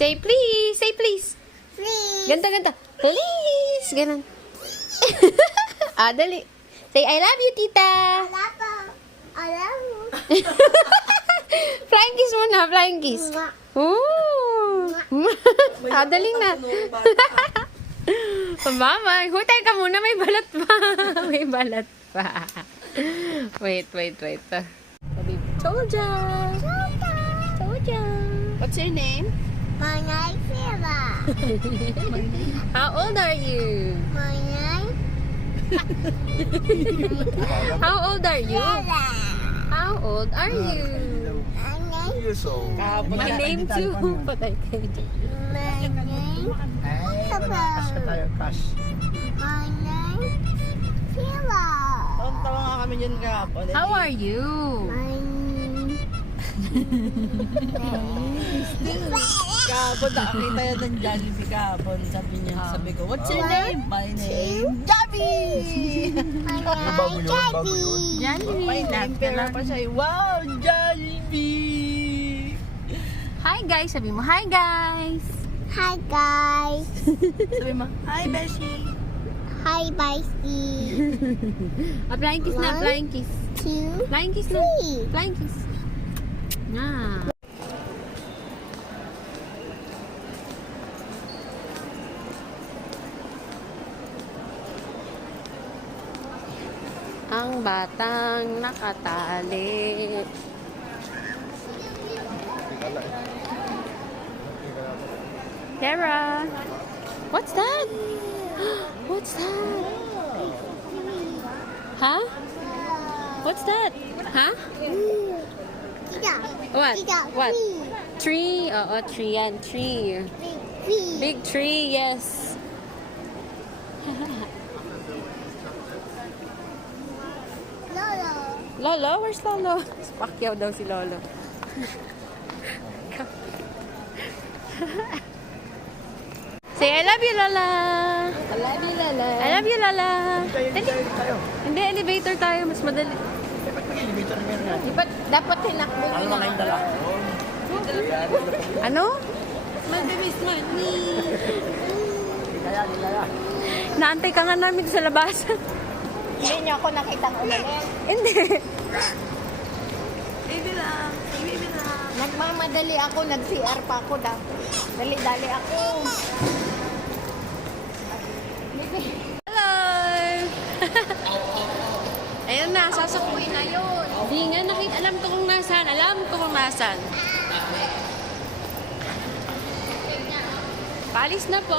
Say please. Say please. Please. Ganda. Please. Ganon. Dali. Say, I love you, tita. Alam mo. Flying kiss muna. Flying kiss. Ooh. Dali na. Mama, hutay ka muna. May balat pa. May balat pa. Wait. Told ya. What's your name? My name is Sheila. How old are you? My name How old are you? Sheila. How old are you? My name Years old. My name too. Patay kayo dyan. My name Ay, malakas ka tayo, Cash. My name Sheila. Tawa nga kami dyan kahapon. How are you? My Kahapon, nakakita yan ng Jollibee kahapon. Sabi ko, what's your name? My name, Jollibee! Bago yun, bago yun. Jollibee. My name, pero pa siya, wow, Jollibee! Hi guys. Sabi mo, hi guys. Hi guys. Sabi mo, hi, Beshi! Hi Bicey. Flying kiss na. One. Flying kiss. 2, Flying kiss na. 3. Flying kiss. Ang batang nakatali. Tara. What's that? What's that? Huh? What's that? Huh? Tita. What? Tita. What? Tree. Oo, tree yan. Tree. Big tree, yes. Lolo. Lolo? Where's Lolo? Pacquiao daw si Lolo. Say, I love you, Lola. I love you, Lala. I love you, Lola. Tayo. Hindi, elevator tayo. Mas madali. Dapat mag-elevator meron yan. Dapat tinakbo Ano naman kayong dala? Ano? Mabilis mo, ni. Kaya. Naantay ka nga namin sa labasan. Hindi niyo ako nakitang umalis. Hindi. Baby lang. Nagmamadali ako, nag-CR pa ako daw. Dali-dali ako. Hello! Ayun na, sasakuin na yun. Hindi nga, alam ko kung nasan. Alam ko kung nasan. Palis na po.